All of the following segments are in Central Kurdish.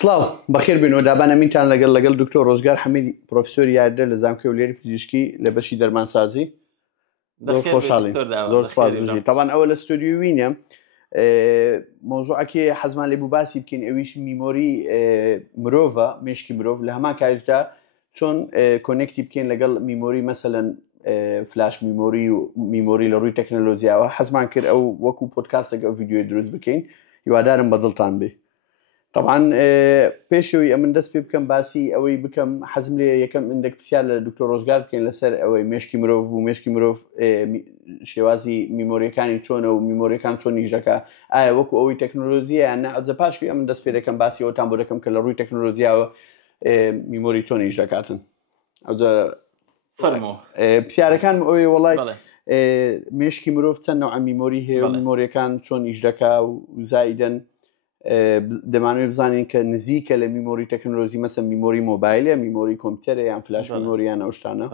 سڵاو بەخێر بێن و دابانەمینتان لەگەڵ دکتۆر ڕۆزگار حەمیدی پرۆفسۆری یاردە لە زانکۆی وێری پزیشکی لە بەشی دەرمانسازی. زۆر خۆشحاڵین، زۆر سپاس بژین. طبعاً ئەوە لە ستودیۆ وینە مۆزوعەکێ حەزمان لێ بوو باسی بکەین، ئەویش میمۆری مرۆڤە، مێشکی مرۆڤ لە هەمان کاتێکدا چۆن کۆنێکتی بکەین لەگەڵ میمۆری مەسەلەن فلاش میمۆری و میمۆری لە ڕووی تەکنۆلۆژیاوە. حەزمان کرد ئەو وەکو پۆدکاستێک ئەو ڤیدیۆی دروست بکەین، هیوادارم بەدڵتان بێ. طبعاً پێشەوەی ئەمن دەست پێ بکەم باسی ئەوەی بکەم، حەزم لێ یەکەم ئندێک پرسیار لە دکتۆر ڕۆزگار بکەین لەسەر ئەوەی مێشکی مرۆڤ بوو، مێشکی مرۆڤ شێوازی میمۆریەکانی چۆنە و میمۆریەکان چۆن نیش دەکا، ئایا وەکو ئەوەی تەکنۆلۆژیە یان نە. ئەوجە پاشوی ئەمن دەست پێ دەکەم باسی ئەوتان بۆ دەکەم کە لە ڕووی تەکنۆلۆژیاوە میمۆری چۆن نیش دەکاتن. ئەوجە پرسیارەکانم ئەوەیە وەڵای مێشکی مرۆڤ چەند نەوع میمۆری هەیە و میمۆریەکان چۆن نیش دەکا و زائیدەن دەمانوێت بزانین کە نزیکە لە میمۆری تەکنۆلۆژی مەسەن میمۆری مۆبایلە، میمۆری کۆمپیوتەرە یان فلاش میمۆریان ئەو شتانە.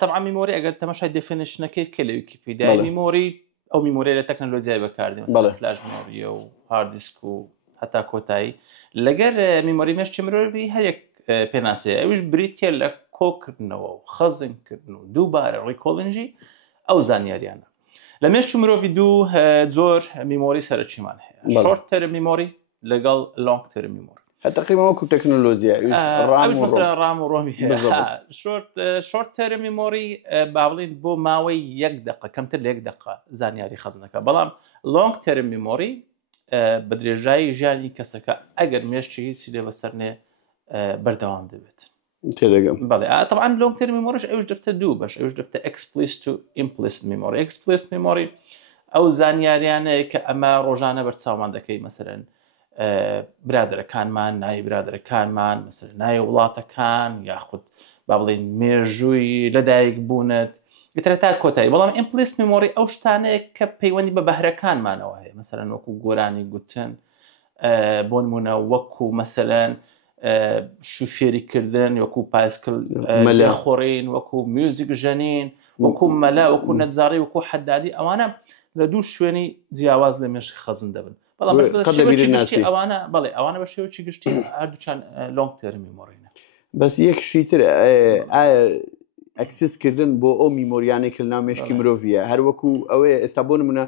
طبعا میمۆری ئەگەر تەماشای دێفینیشنەکەی کە لە ویکیپیدیای میمۆری ئەو میمۆری لە تەکنۆلۆژیای بەکاردێن، مەسەڵەن فلاش میمۆریە و هارد دیسک و هەتا کۆتایی. لەگەر میمۆری مێشکی مرۆڤی هەر یەک پێناسەیە، ئەویش بریتە لە کۆکردنەوە و خەزمکردن و دووبارە ڕیکۆڵنجی ئەو زانیاریانە. لە مێشکی مرۆڤی دوو زۆر میمۆری سەرچیمان هەیە، شۆرت تەرم میمۆری لەگەڵ لۆنگ تەرم میمۆری. تقریبا وەکو تەکنۆلۆژیا ڕام و ڕۆمی شۆرت تەرم میمۆری با بڵین بۆ ماوەی 1 دقە کەمتر لە 1 دقە زانیاری خەزنەکە، بەڵام لۆنگ تەرم میمۆری بە درێژایی ژیانی کەسەکە ئەگەر مێشکی هیچی لێ بەسەر نێ بەردەوام دەبێت. بەڵێ طبعا لۆنگ تەرم میمۆریش ئەوش دەبتە دوو بەش، ئەوش دەبتە ئەکسپلیسیت و ئیمپلیسیت میمۆری. ئەکسپلیسیت میمۆری ئەو زانیاریانەیە کە ئەمە ڕۆژانە بەرچاومان دەکەی، مەسەلەن برادەرەکانمان، ناوی برادەرەکانمان، مەسەلەن ناوی وڵاتەکان، یاخود با بڵێن مێژووی لەدایک بوونت گەترە تا کۆتایی. بەڵام ئیمپلیسیت میمۆری ئەو شتانەیە کە پەیوەندی بە بەهرەکانمانەوە هەیە، مەسەلەن وەکو گۆرانی گوتن، بۆ نمونە وەکو مەسەلەن شوفێریکردن، وەکو پایسکل خۆڕین، وەکو میوزیک ژەنین، وەکو مەلا، وەکو نەتزاری، وەکو حەدادی. ئەوانە لە دوو شوێنی جیاواز لە مێشک خەزن دەبن. بەڵام ئەوانە بەڵێ ئەوانە بە شێوەی گشتی هەردووچان لۆنگ تەرم میمۆرینە. بەس یەکشی تر ئەکسسکردن بۆ ئەو میمۆریانەی کە ناو مێشکی مرۆڤیە، هەر وەکو ئەوەیە ئێستا بۆ نمونە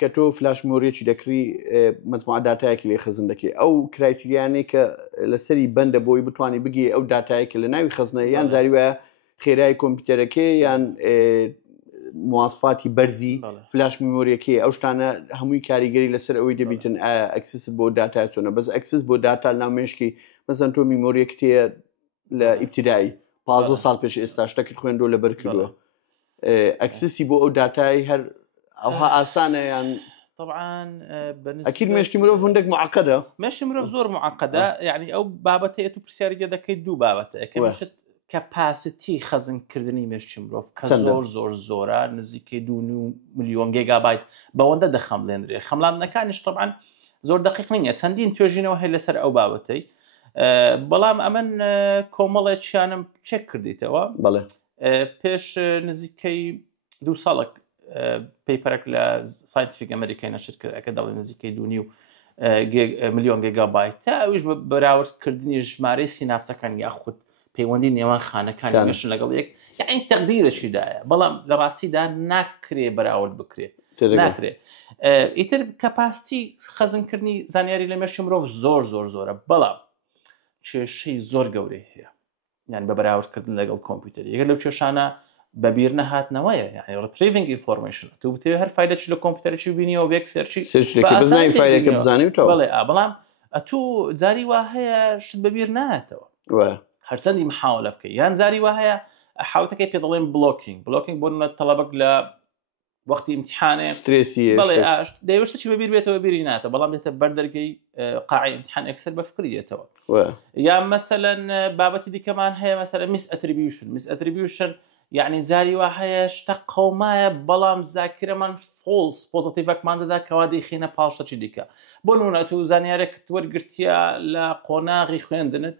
کە تۆ فلاش میمۆریەکی دەکری مجموعە داتایەکی لێ خەزن دەکەی، ئەو کرایتریانەی کە لەسەری بەندە بۆی بتوانانی بگی ئەو داتایەکە لە ناوی خەزنە، یان زاری وایە خێرای کۆمپیوتەرەکەی یان مواصفاتی بەرزی فلاش میمۆریەکەی، ئەو شتانە هەمووی کاریگەری لەسەر ئەوەی دەبیتن ئەکسس بۆ داتا چۆنە. بەس ئەکسس بۆ داتا ناو مێشکی مەسەن تۆ میمۆریەک تەیە لە ئیبتیدایی 15 ساڵ پێش ئێستا شتێکت خوێندۆ لەبەر کردووە، ئەکسسی بۆ ئەو داتای هەر ئەوها ئاسانە یان طبعا ئەکید مێشکی مرۆڤ هەندێک معقدە. مێشکی مرۆڤ زۆر معقدە، یعنی ئەو بابەتەیە تو پرسیارێ دەکەیت دوو بابەتە. یەکەمیشت کەپاسیتی خەزنکردنی مێشکی مرۆڤ کە زۆر زۆرە، نزیکەی 2 ملیۆن گیگابایت بەوەندە دەخەمڵێنرێ. خەمڵاندنەکانیش طبعا زۆر دقیق نییە، چەندین توێژینەوە هەیە لەسەر ئەو بابەتەی. بەڵام ئەمن کۆمەڵێکیانم چێک کردیتەوە. بەڵێ پێش نزیکەی 2 ساڵێک پیپەرێک لە ساینتیفیک ئەمریکای نەشر کرد کە دەڵێن نزیکەی 2 ملیۆن گیگابایت تا ئەویش بە بەراوردکردنی ژمارەی سیناپسەکان یاخود پەیوەندی نێوان خانەکانی گەشتن لەگەڵ یەک، یعنی تەقدیرەشیدایە، بەڵام لە ڕاستیدا ناکرێ بەراورد بکرێ، ناکرێ. ئیتر کەپاسیتی خەزنکردنی زانیاری لە مێشکی مرۆڤ زۆر زۆرە، بەڵام کێشەی زۆر گەورەی هەیە، یعنی بە بەراوردکردن لەگەڵ کۆمپیوتەر. یەکێک لەو کێشانە بەبیر نەهاتنەوەیە، یعنی ریتریڤینگ ئینفۆرمێشن. تو بتەوێت هەر فایلێکی لە کۆمپیوتەرێکی ببینیەوە بێک سێرچی بزانین فایلێکە بزانیتەوە، بەڵێ بەڵام ئەتوو جاری وا هەیە شت بەبیر نایەتەوە، هەرچەندی محاولە بکەی. یان زاری وا هەیە حاوتەکەی پێ دەڵێن بلۆکینگ بۆ تەڵەبەک لە وەختی ئیمتیحانێ سترێسی بەڵێ دەیوەشتێکی بەبیر بێتەوە بێری ناتەوە، بەڵام دێتە بەردەرگەی قاعی ئیمتیحان ئەکسەر بە فکرێتەوە. یان مەسەلەن بابەتی دیکەمان هەیە، مەسەلەن میس ئەتریبیوشن، یعنی جاری وا هەیە شتە قەومایە بەڵام زاکرەمان فۆلس پۆزیتیڤەکمان دەدا کەوا دەیخینە پاڵشتەی دیکە. بۆ نمونە تو زانیارێکت وەرگرتیە لە قۆناغی خوێندنت،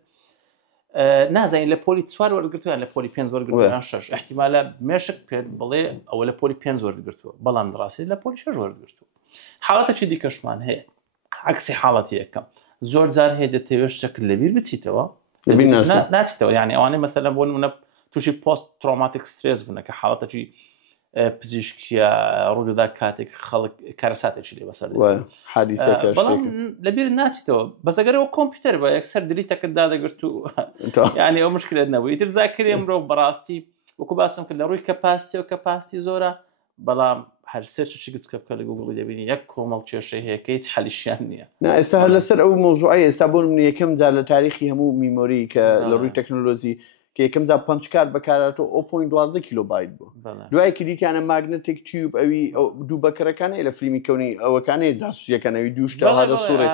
نازانین لە پۆلی 4 وەرگرتووە یان لە پۆلی 5 وەرگرتووە 6، احتیمالە مێشک پێت بڵێ ئەوە لە پۆلی 5 وەرگرتووە، بەڵام ڕاستی لە پۆلی 6 وەرگرتووە. حاڵەتێکی دیکەشمان هەیە عەکسی حاڵەتی یەکەم، زۆر جار هەیە دەتەوێت شتێک لەبیر بچیتەوە ناچیتەوە یعنی ئەوانەی مەسەلەن بۆ نمونە تووشی پۆست ترۆماتیک سترێس بوونە کە حاڵەتێکی پزیشکیە ڕوودەدا کاتێک خەڵک کارەساتێکی لێ بەسەر بەڵام لەبیر ناچیتەوە بەسەگەرەوە کۆمپیوتەر بە یەکسەر دلیتەکەت دادەگرت و یعنی ئەو مشکلت نەبوو ئیتر زاکرێ مرۆڤ بەڕاستی وەکو باسم کرد لە ڕووی کەپاسیتی زۆرە بەڵام هەر سێرچی گچکە بکە لە گوگڵ دەبینی یەک کۆمەڵ کێشەی هەیە کە هیچ حەلیشیان نییە. ئێستا هەر لەسەر ئەو مۆزوعی ئێستا بۆ من یەکەم جار لە تاریخی هەموو میمۆری کە لە ڕووی تەکنۆلۆژی کە یەکەم جار پنج کات بەکارهاتەوە 0.12 کیلۆبایت بوو. دوای کریتیانە ماگنتیک تیوب ئەوی دوو بەکەرەکانەیە لە فیلمی کەونی ئەوەکانەیە جاسوسیەکان ئەوی دووشتە هەرە سوڕێ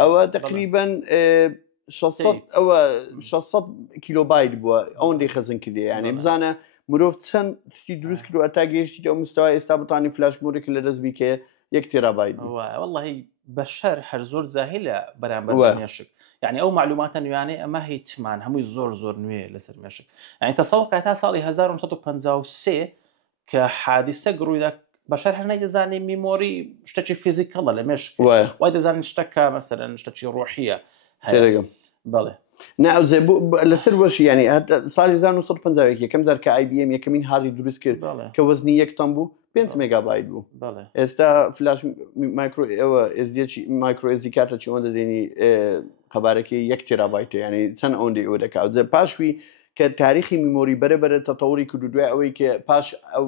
ئەوە تقریباً 600 کیلۆبایت بووە ئەوەندەی خەزن کردێ یعنی بزانە مرۆڤ چەند شتی دروست کرد و ئەتا گەیشتی ئەو مستەوای ئێستا بتوانانی فلاش مۆرێک لە دەست بیکە 1 تێرابایت واللهی بەشەر هەر زۆر جاهلە بەرامبەر مێشک یعنی ئەو معلوماتە نوێیانەی ئەمە هیچمان هەمووی زۆر نوێ لەسەر مێشک یعنی تەسەڵ تا ساڵی 1953 کە حادیسە ڕوویدا بەشەر هەر نەیدەزانێ میمۆری شتێکی فیزیکەڵە لە مێشک وای دەزانین شتەکە مەسەلەن شتێکی ڕۆحیە هەیە بەڵێ ناوزێ لەسەر وەشی ینی ساڵی 1950 یەکەم جار کە IBM یەکەمین هاردی دروست کرد کە وەزنی 1 تەن بوو 5 مێگابایت بوو ئێستا فلاش مایکرۆ ئەوە ئSD مایکرۆ SD کارتێکی ئەوەندە دێنی قەبارەکەی 1 تێرابایتە ینی چەند ئەوەندەی ئەوە دەکات پاشوی کە تاریخی میمۆری بەرەبەرە تەتەوری کرد و دوای ئەوەی کە پاش ئەو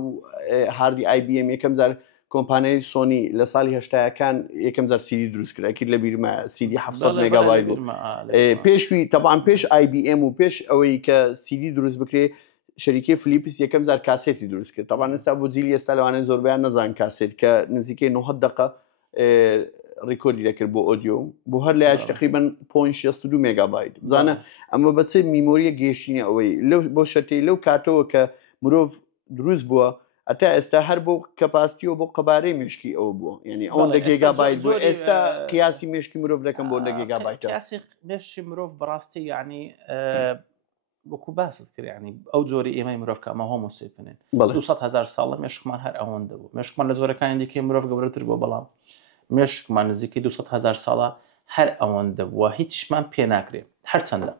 هاردی IBM یەکەم جار کۆمپانیای سۆنی لە ساڵی هەشتایەکان یەکەم جار CD دروست کرد ئەکرد لە بیرمە CD 700 مێگابایت بوو پێشوی تەبان پێش IBM و پێش ئەوەی کە CD دروست بکرێ شەریکەی فلیپس یەکەم جار کاسێتی دروست کرد تەبان ئێستا بۆ جیلی ئێستا لەوانەیە زۆربیان نەزان کاسێت کە نزیکەی 90 دقە ڕیکۆردی دەکرد بۆ ئۆدیۆ بۆ هەر لە یاش تقریباً 0.62 مێگابایت بزانە ئەمە بەچێ میمۆریە گەیشتنی ئەوەی بۆ شەرتەی لەو کاتەوە کە مرۆڤ دروست بووە ئەتا ئێستا هەر بۆ کەپاسیتیەوە بۆ قەبارەی مێشکی ئەوە بووە یعنی ئەوەندە گیگابایت بوو ئێستا قیاسی مێشکی مرۆڤ دەکەم بۆ 1 گیگابایتە قیاسی مێشکی مرۆڤ بەڕاستی یعنی وەکو باست کرد ینی ئەو جۆری ئێمەی مرۆڤ کە ئەمە هۆمۆ سێپنێن 200,000 ساڵە مێشکمان هەر ئەوەندە بوو مێشکمان لە زۆرەکانی دیکەی مرۆڤ گەورەتر بوو بەڵام مێشکمان نزیکەی 200,000 ساڵە هەر ئەوەندە بووە هیچمان پێ ناکرێت هەرچەندە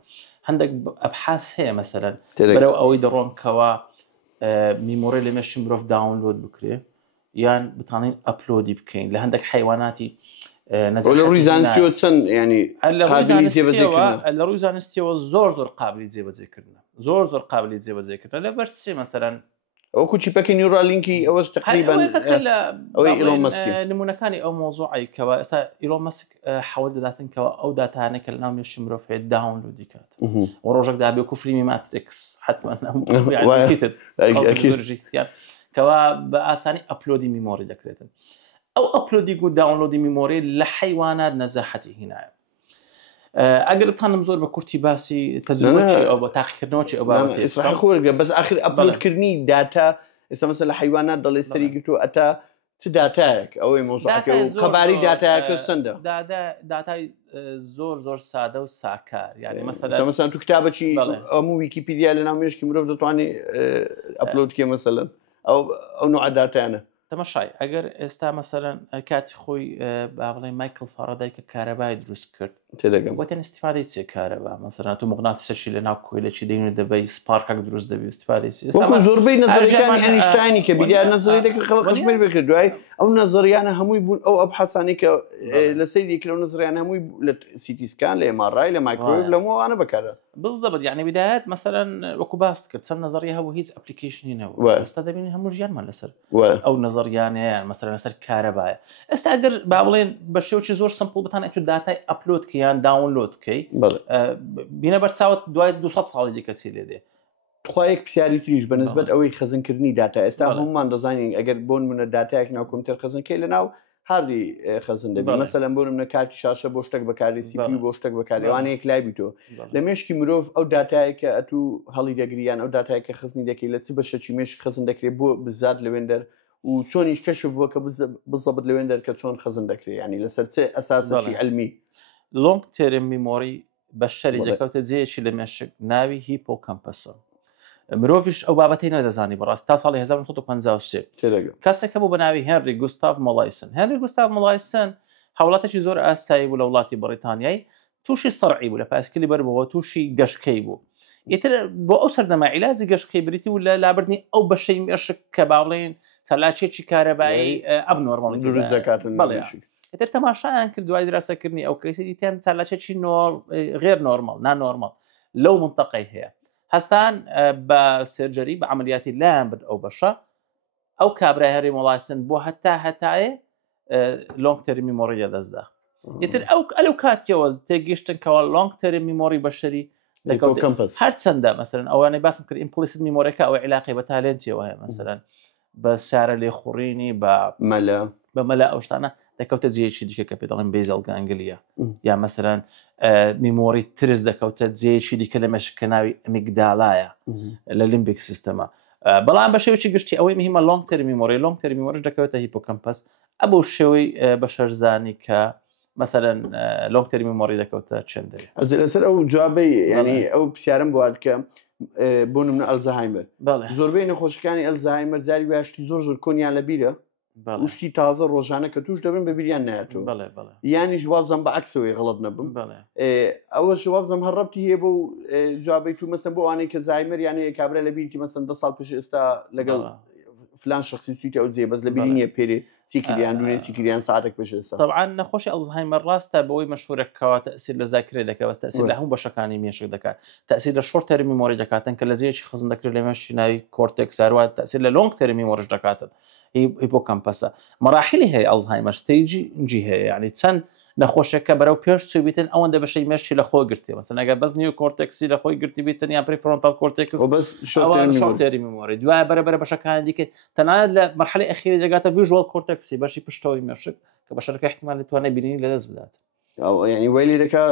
هەندێک ئەبحاس هەیە مەسەلەن بەرەو ئەوەی دەڕۆنکەوە میمۆری لە مێشکی مرۆڤ داونلۆد بکرێ یان بتانین ئەپلۆدی بکەین لە هەندێک حیواناتی ڕووی زانستیەوە چەند ینی لە ڕووی زانستیەوە زۆر قابلی جێبەجێکردنە زۆر قابلی جێبەجێکردن لە بەرچێ مەسەلەن ئەوکو چیپەکەی نیورالینکی ئەوەش تقریباً ئەوەی ئیلۆن مەسک نمونونەکانی ئەو مۆزوعی کەەوە ئێستا ئیلۆن مەسک حەوڵ دەداتنکەوە ئەو داتانە کە لە ناو مێشکی مرۆڤ هەیە داونلۆدی کات و ڕۆژێک دابێ و فیلمی ماتریکس حتمەن کەوا بە ئاسانی ئەپلۆدی میمۆری دەکرێتن ئەو ئەپلۆدی و داونلۆدی میمۆری لە حیوانات نەزاحەتی هینایە ئەگەر بتانم زۆر بە کورتی باسی تەجربەی ئەو بە تاقیکردنەوەی ئەو بابەتێ بەس ئاخر ئەپلۆدکردنی داتا ئێستا مەسەلەن لە حیوانات دەڵێ سەری گرتو ئەتا چ داتایەک ئەوەی مۆزوعەکە و قەباری داتایەکە چەندە داتای زۆر سادە و ساکار یعنی مەسەلەن تو کتابەکی هەموو ویکیپیدیا لە ناو مێشکی مرۆڤ دەتوانێت ئەپلۆدکێ مەسەلەن ئەو نوع داتایانە تەماشای ئەگەر ئێستا مەسەلەن کاتی خۆی با بڵێن مایکل فارادای کە کارەبای دروست کرد وەتەن استیفادەی چێ کارەبا مەسەلەن تو مغناطیسەشی لە ناو کۆیلەکی دەینێت دەبەی سپارکاک دروست دەبێت استیفادەی وەکو زۆربەی نەزەریەکانی ئەینشتاینی کە بیدیار نەزەری دەکرد خەڵک بکرد دوای ئەو نەزەریانە هەمووی بوون ئەو ئەبحاسانی کە لەسەری دیکرد ئەو نەزەریانە هەمووی لە سیتی سکان لە MRI لە مایکرۆویڤ لەمەوانە بەکارە بالضبط يعني بدايات مثلا وەکو باست کرد چەند نظریه هەبوو هیچ ئەپلیکیشنی نەبوو ئێستا دەبینی هەموو ژیانمان لەسەر ئەو نظریانەیە مثلا لەسەر کارەبایە ئێستا ئەگەر با بڵێن بە شێوەیەکی زۆر سمپڵ بتانێت تو داتای ئەپلۆد کە یان داونلۆد کەی بینە بەرچاوت دوای 200 ساڵی دیکە چی لێ دێ خۆیەک پرسیاری تریش بەنسبەت ئەوەی خەزنکردنی داتا ئێستا هەمومان دەزانین ئەگەر بۆ نمونە داتایەک ناو کۆمپیوتەر خەزنکەی لەناو هاردی خەزن دەبێت مەسەلەن بۆ نمونە کارتی شاشە بۆ شتێک بەکاری CPU بۆ شتێک بەکاری ئەوانەیەک لای بیتۆ لە مێشکی مرۆڤ ئەو داتایە کە ئەتوو هەڵی دەگریان ئەو داتایە کە خزنی دەکەی لە چ بەشێکی مێشک خزن دەکرێت بۆ بزات لەوێندەر و چۆنیش کەشف بووە کە بزەبت لەوێندەر کە چۆن خزن دەکرێت ینی لەسەر چ ئەساسێکی علمی لۆنگ تێرم میمۆری بە شەری دەکەوتە جێیەکی لە مێشک ناوی هیپۆکەمپەسە مرۆڤیش ئەو بابەتی نەدەزانی بەڕاست تا ساڵی 1953 کەسێکە بوو بە ناوی هێنری گوستاف مۆلایسن هێنری گوستاف مۆلایسن هەوڵاتێکی زۆر ئاسایی بوو لە وڵاتی بەریتانیای تووشی سەرعی بوو لە پایسکلی بەرەوە تووشی گەشتکەی بوو ئیتر بۆ ئەو سەردەما عیلاجی گەشتکەی بریتی و لە لابردنی ئەو بەشەی مێشک کە باڵێن چەلاکێکی کارەبایی ئەب نۆرماڵی دروست دەکاتن ئیتر تەماشایان کرد دوای دراسەکردنی ئەو کەیسی دیتیان چەلاکێکی غێر نۆرماڵ نانۆرماڵ لەو منتەقەی هەیە هەستان بە سێرجەری بە عملیاتی لایان برد ئەو بەشە ئەو کابرای هەرێ مۆڵاسن بۆ هەتایە لۆنگ تەرم میمۆری لەدەستدا ئیتر ئەو کاتیەوە تێگەیشتن کەەوە لۆنگ تەرم میمۆری بەشەری هەرچەندە مەسەرەن ئەوانەی باسم کرد ئیمپلیسیت میمۆریەکە ئەوە عیلاقی بە تالێنتیەوە هەیە مەسەرەن بە سارە لێخوڕینی بە مەلا ئەو شتانە دەکەوتە جێیەکی دیکە کە پێ دەڵێن بێزەڵ گانگلیا یا مەسەرەن میمۆری ترس دەکەوتە جێیەکی دیکە لە مەشکە ناوی ئەمیگدالایە لە لیمبیک سیستەما بەڵام بە شێوەیەکی گشتی ئەوەی مهمە لۆنگ تەرم میمۆری لۆنگ تەرم میمۆریش دەکەوێتە هیپۆکەمپەس ئەبەو شێوەی بە شەرزانی کە مثلا لۆنگ تەرم میمۆری دەکەوتە چەندەوێ لەسەر ئەو جوابەی ینی ئەو پرسیارم بۆ کە بۆ نمونە ئەلزایمەر زۆربەی نەخۆشەکانی ئەلزایمەر جاری واشتی زۆر کۆنیان لە بیرە وشتی تازە ڕۆژانە کە توش دەبن بە بیریان نایەتەوە یانیش وابزەم بە عکسەوەی غەڵەت نەبم ئەوە وابزەم هەڕەبتی هەیە بۆ جوابەی تو مەسەن بۆ ئەوانەی کە زایمەر یانەیە کابرا لە بیرکی مەسەن 10 ساڵ پێش ئێستا لەگەڵ فلان شخصی سویتە ئەو جێ بەس لە بیری نییە پێرێ سیکلیان دوێن سیکلیان ساعتێک پێش ئێستا طبعا نەخۆشی ئەلزهایمەر ڕاستە بەوەی مەشهورەکەوە تەئسیر لە زاکرێ دەکات بەس تەئسیر لە هەموو بەشەکانی مێشک دەکات تەئسیر لە شۆرت تەرم میمۆری دەکاتن کە لە جێیەکی خزم دەکرێت لە مێشکی ناوی کۆرتێکس هەروە تەئسیر لە لۆنگ تەرم میمۆریش دەکاتن هیپۆکەمپەسە مەراحلی هەیە ئەلزهایمەر ستەیجی هەیە یعنی چەند نەخۆشیەکە بەرەو پێش چوو بیتن ئەوەندە بەشەی مێشکی لە خۆی گرتی مەسەن ئەگەر بەس نیو کۆرتێکسی لە خۆی گرتی بیتن یان پریفرۆنتال کۆرتێکس بەس شۆرت تەرم میمۆری دوای بەرەبەر بەشەکانی دیکە تەنانەت لە مەرحلەی ئەخیری دەگاتە ڤیژوەڵ کۆرتێکسی بەشی پشتەوەی مێشک کە بەشەکە احتیمال دەتوانێت بینینی لەدەست بدات ینی وەلی دەکا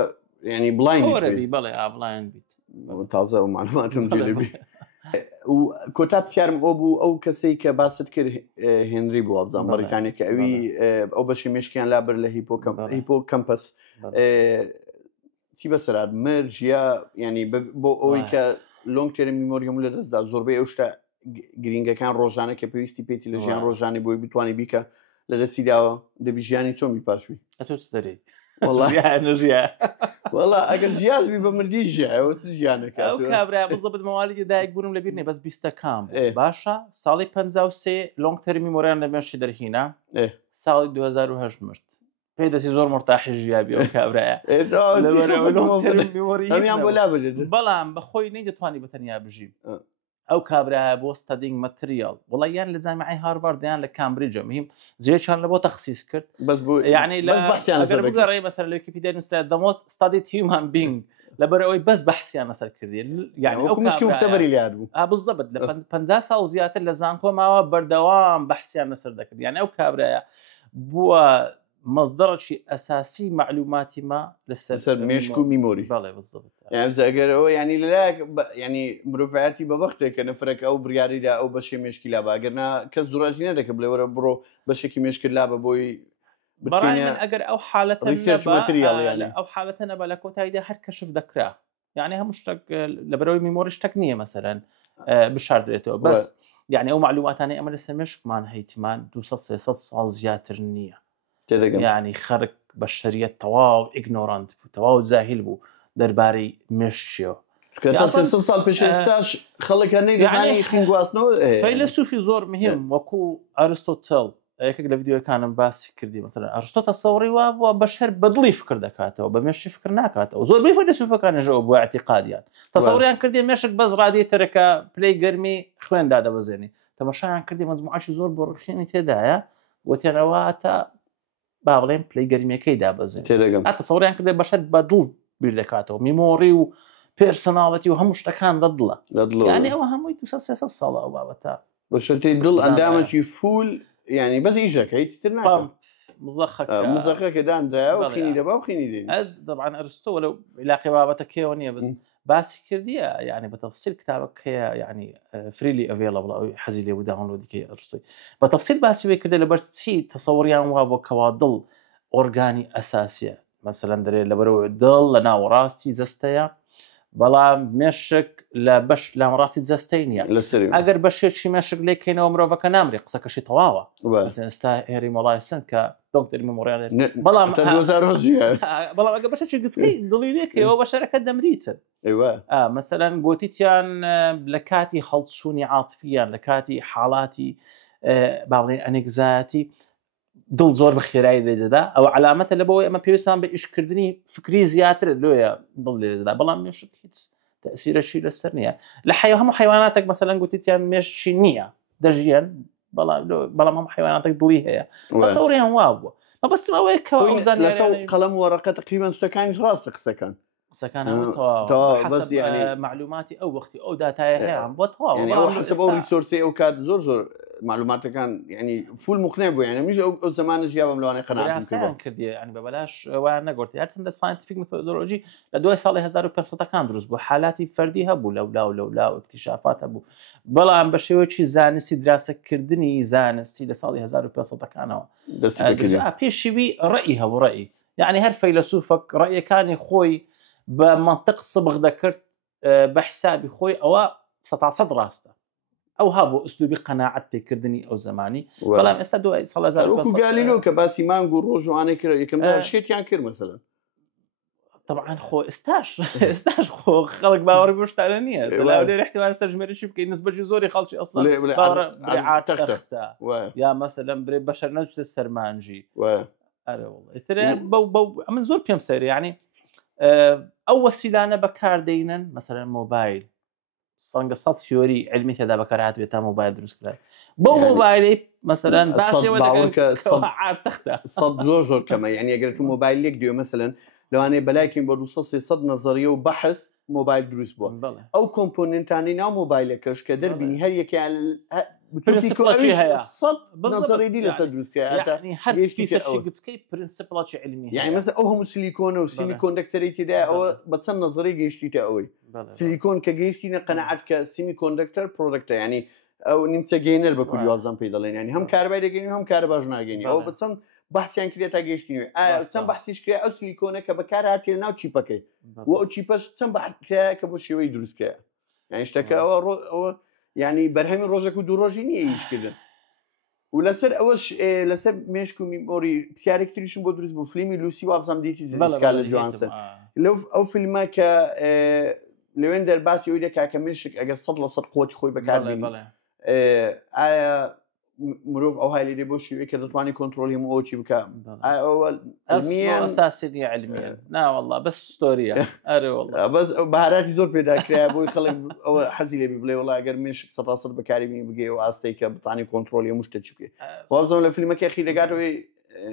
ینی بڵایند بەڵێ بڵایند بیت تازە ئەو معلوماتم جێبی و کۆتا پرسیارم ئەو بوو ئەو کەسەی کە باست کرد هێنری بوو ئەبزان بەڕێکانی کە ئەوی ئەو بەشی مێشکیان لابر لە هیپۆکەمپەس چی بەسەرات مرج یا ینی بۆ ئەوەی کە لۆنگ تەرم میمۆری هەموو لەدەستدا زۆربەی ئەو شتە گرینگەکان ڕۆژانە کە پێویستی پێی لە ژیان ڕۆژانی بۆی بتوانانی بیکە لە دەستی داوە دەبی ژیانی چۆمی پاشوی دەری والله ئەگەر ژیازبی بە مردی ژیایەوە ژیانەکە ئەو کابرا بزەبت مەواڵی دایک بوونم لە بیرنێ بەس 20ەکان باشە ساڵی 53 لۆنگ تەرم میمۆریان لە مێشتی دەرهینا ساڵی 2008 مرد پێی دەستی زۆر مرتاحی ژیابی ئەو کابرایە بەڵام بەخۆی نەیدەتوانی بەتەنیا بژیم ئەو کابرایە بۆ ستەدینگ مەتریال وڵی یان لە جامعەی هارڤارد یان لە کامبریجە مهم زیێکیان لە بۆ تەخسیس کرد بەس بۆ یعنی لەگەڕێ بەسەر لە ویکیپیدیا نووسرا the most studied human being لەبەرەوەی بەس بەحسیان لەسەر کردی یعنی ئەو مشکلەبەری لات بوو بالضبط لە 50 ساڵ زیاتر لە زانکۆ ماوە بەردەوام بەحسیان لەسەر دەکرد یعنی ئەو کابرایە بووە مصدرێکی ئەساسی معلوماتی ما لەسەر مێشک و میمۆری بەڵێ بالضبط ئەگەرەوە ینی لەلایەک ینی مرۆڤایەتی بەبەختێک کە نەفرەکە ئەو بریاریدا ئەو بەشی مێشکی لا باگەرنا کەس زوراتی نەدەکە بڵێوەرە بڕۆ بەشێکی مێشکرد لا بە بۆی بەڕای ئەگەر ئەو حالەتە ئەو حالەتە نەبە لە کۆتاییدا هەر کەشف دەکرا یعنی هەموو شتێک لەبەرەوەی میمۆری شتێک نییە مەسەرەن بشاردرێتەوە بەس یعنی ئەو معلوماتانەی ئەمە لەسەر مێشکمان هەیتمان 200-300 ساڵ زیاتر نییە یعنی خەرک بە شەریەت تەواو ئیگنۆرانت بوو تەواو جاهیل بوو دەربارەی مێشکیەوە ساڵ پێش ئێستاش خەڵک نەیدەزانی خوێنگواستنەوە فەیلسوفی زۆر مهم وەکو ئەرستۆتڵ یەکێک لە ڤیدیۆکانم باسی کردی مەسەلەن ئەرستۆ تەسەوڕی وا بووە بەشەر بەدڵی فکر دەکاتەوە بە مێشکی فکر ناکاتەوە زۆربەی فەیلسوفەکانیشەوە بۆ اعتیقادیان تەسەوڕیان کردی مێشک بەس ڕادیەتەرەکە پلەی گەرمی خوێندا دەبەزێنی تەماشایان کردی مەجموعەی زۆر بۆ ڕخێنی تێدایە وتیانەوە تا با بڵێن پلەی گەرمیەکەی دابەزێن تەسەوڕیان کردێ بەشەر بەدڵ بیر دەکاتەوە میمۆری و پێرسەناڵەتی و هەموو شتەکان دڵە یعنی ئەوە هەمووی 200-300 ساڵە ئەو بابەتە بەشەتی دڵ ئەندامەکی فول ینی بەس ئیژەکە هیچ تر ناکەم مزەخەکە دانرایەوە خینی دەبا و خینی دێنی ئەس دەبعان ئەرستۆ لەو علاقی بابەتە کێوە نییە بس باسی کردیە یعنی بە تەفسیل کتابەکە هەیە یعنی فریلی ئەڤێڵەبڵ ئەوی حەزی لێ بوو داونلۆدیکەی ئەرستۆی بە تەفسیل باسی وێ کردە لەبەر چی تەسەوڕیان وا بۆ کەوا دڵ ئۆرگانی ئەساسیە مەسەلەن دەرێت لەبەرەوە دڵ لە ناوەڕاستی جەستەیە بەڵام مێشک لە بەش لە ڕاستی جەستەی نییە لەسەر ئەگەر بەشێکی مێشک لێکەینەوە مرۆڤەکە نامری قسەکەشی تەواوە ئێستا هێری مۆڵایسن کە دۆکتەری مەمۆریان بەڵام ئەگە بەشێکی گچکەی دڵی لێکەوە بەشەرەکە دەمریتن مەسەلەن گوتیتیان لە کاتی هەڵسوونی عاتفیان لە کاتی حاڵاتی باڵێ ئەنێگزایەتی دڵ زۆر بە خێرایی لێ دەدا ئەو علامەتە لە بەوەی ئەمە پێویستمان بە ئیشکردنی فکری زیاتر لێە دڵ لێ دەدا بەڵام مێشک هیچ تەسیرەشی لەسەر نییە لە هەموو حیواناتێک مەسەلەن گوتیتیان مێشکی نییە دەژیان بەڵام هەموو حیواناتێک دڵی هەیە تەسەوریان وا بووە مەبەستم ئەوەیە کەەوە قەڵەم وەرەقە تقریبان شتەکانی ڕاستە قسەکان قسەکان معلوماتی ئەو وەختی ئەو داتایە هەیە بۆ تەواو حسب ئەو ریسۆرسی ئەو کات زۆر معلوماتەکان ینی فول مخنێ بوو یانە میش ئەو زمانە ژیا بەم لەوانەیە قەناعەتم کردی ینی بەبەلاش وایان نەگۆڕی هەرچەندە ساینتیفیک مێتۆدۆلۆژی لە دوای ساڵی 1500ەکان دروست بوو حالاتی فەردی هەبوو لەولاو اکتشافات هەبوو بەڵام بە شێوەیەکی زانستی دراسەکردنی زانستی لە ساڵی 1500ەکانەوە پێشیوی ڕێی هەبوو ڕێی یعنی هەر فەیلسوفەک ڕێیەکانی خۆی بە منطق سبغ دەکرد بە حسابی خۆی ئەوە 100% ڕاستە ئەو هەبوو ئوسلوبی قەناعەت پێکردنی ئەو زمانی بەڵام ئێستا دوای ساڵ 1500 گالیلۆ کە باسی مانگ و ڕۆژ وانەی کرد یەکەمدا شێتیان کرد مەسەلەن طبعا خۆ ئێستاش خۆ خەڵک باوەڕ بۆشتانە نییە لەوێ احتیمال سەرژمێریشی بکەین نسبەتی زۆری خەڵکی ئەسڵ تەختە یا مەسەلەن برێ بەشەر نەچێتە سەرمانجی ئەمن زۆر پێم سەیرە یعنی ئەو وەسیلانە بەکاردەینن مەسەلەن مۆبایل سەنگە 100 تیۆری علمی تێدا بەکارهاتوێت تا مۆبایل دروستکرای بۆ مۆبایلی مەسەلەن تەختە زۆر کەمە یعنی ئەگەر تو مۆبایلێک دیێ مەسەلەن لەوانەیە بەلایکین بۆ 200 نەزەریە و بەحث مۆبایل دروست بووە ئەو کۆمپۆننتانی ناو مۆبایلەکەش کە دەربینی هەر یەکیان نظریدی لەسەر دروستکەی پرینسیپڵی علمی یعنی مەسەڵەن ئەو هەموو سیلیکۆنە و سیمی کۆندەکتەرێکی تێدا ئەوە بە چەند نظری گەیشتیتە ئەوەی سیلیکۆن کە گەیشتینە قەنەعەت کە سیمی کۆندەکتەر پرۆدەکتە ینی ئەو نیمچە گەینەر بە کوردی وازان پێی دەڵێن ینی هەم کاربای دەگەین و هەم کارە باش ناگەینی ئەو بە چەند بەحسیان کرێت تا گەیشتینەوەی چەند بەحسیش کرێ ئەو سیلیکۆنە کە بەکارهاتێ ناو چیپەکەی و ئەو چیپەش چەند بەحسکرایە کە بۆ شێوەی دروستکەیە یعنی شتەکە ئەوە ینی بەرهەمی ڕۆژێک و دوو ڕۆژی نییە ئیشکردن و لەسەر ئەوەش لەسەر مێشک و میمۆری پرسیارێکتریشم بۆ دروست بوو فیلمی لوسی وابزانام دیتی سکارلت جوانسن لەو ئەو فیلمە کە لەوێن دەرباسی ئەوی دەکا کە مێشک ئەگەر 100% قوتی خۆی بەکاربێنی ئایا مرۆڤ ئەو هایلێ بۆ شێوەیە کە دەتوانانی کۆنتترۆلی هەموو ئەوچی بکە ئەساسی علمیە ناوەڵڵا بەس ستۆریە بەس بەهاراتی زۆر پێداکرا بۆی خەڵک ئەوە حەزی لێ بڵێ وڵا ئەگەر مێشک 100% بەکاربێنی بگەی و ئاستەی کە بتانی کۆنتترۆلی هەموو شتە چ بکەی وابزانام لە فیلمەکە خی دەگاتەوەی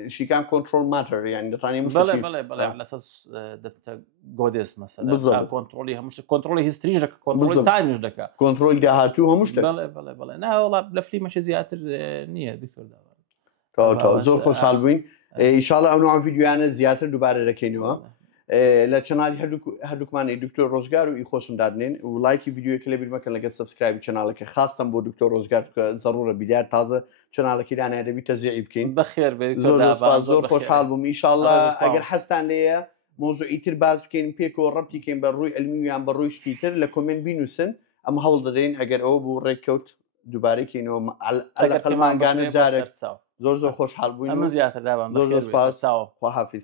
شیکان کۆنتترۆل ماتەر یعنی دەتوانانی لەسەر گۆدێس مەسەلەن کۆنتترۆلی هەموو کۆنتترۆلی هیستریش دەکە کۆنتترۆلی تایمش دەکە کۆنتترۆلی داهاتوو هەموو شتە بەڵێ ناوەڵا لە فیلمەشی زیاتر نییە زۆر خۆشحاڵ بووین ئینشاڵڵا ئەو نوع ڤیدیۆیانە زیاتر دووبارە دەکەینەوە لە چەنالی هەردووکمانی دکتۆر ڕۆژگار و ئیخۆشم دادنێن و لایکی ڤیدیۆیەکە لە بیر مەکەن لەگەڵ سەبسکرایبی چەناڵەکە خاستم بۆ دکتۆر ڕۆژگار کە ضرورە بیدار تازە چەناڵەکەی دانایە دەبی تەزیعی بکەین بەخێر زۆر خۆشحاڵ بووم ئینشاڵڵا ئەگەر حەستان لێیە مۆزوعی تر باز بکەین پێکەوە ڕەبتی کەین بە ڕووی ئەلمیویان بە ڕووی شتی تر لە کۆمنت بینووسن ئەم هەوڵ دەدەین ئەگەر ئەوە بوو ڕێککەوت دووبارەکەینەوە قەلمانگانە جارێک زۆر خۆشحاڵ بووین زیاتر زۆر سپاس خواحافیز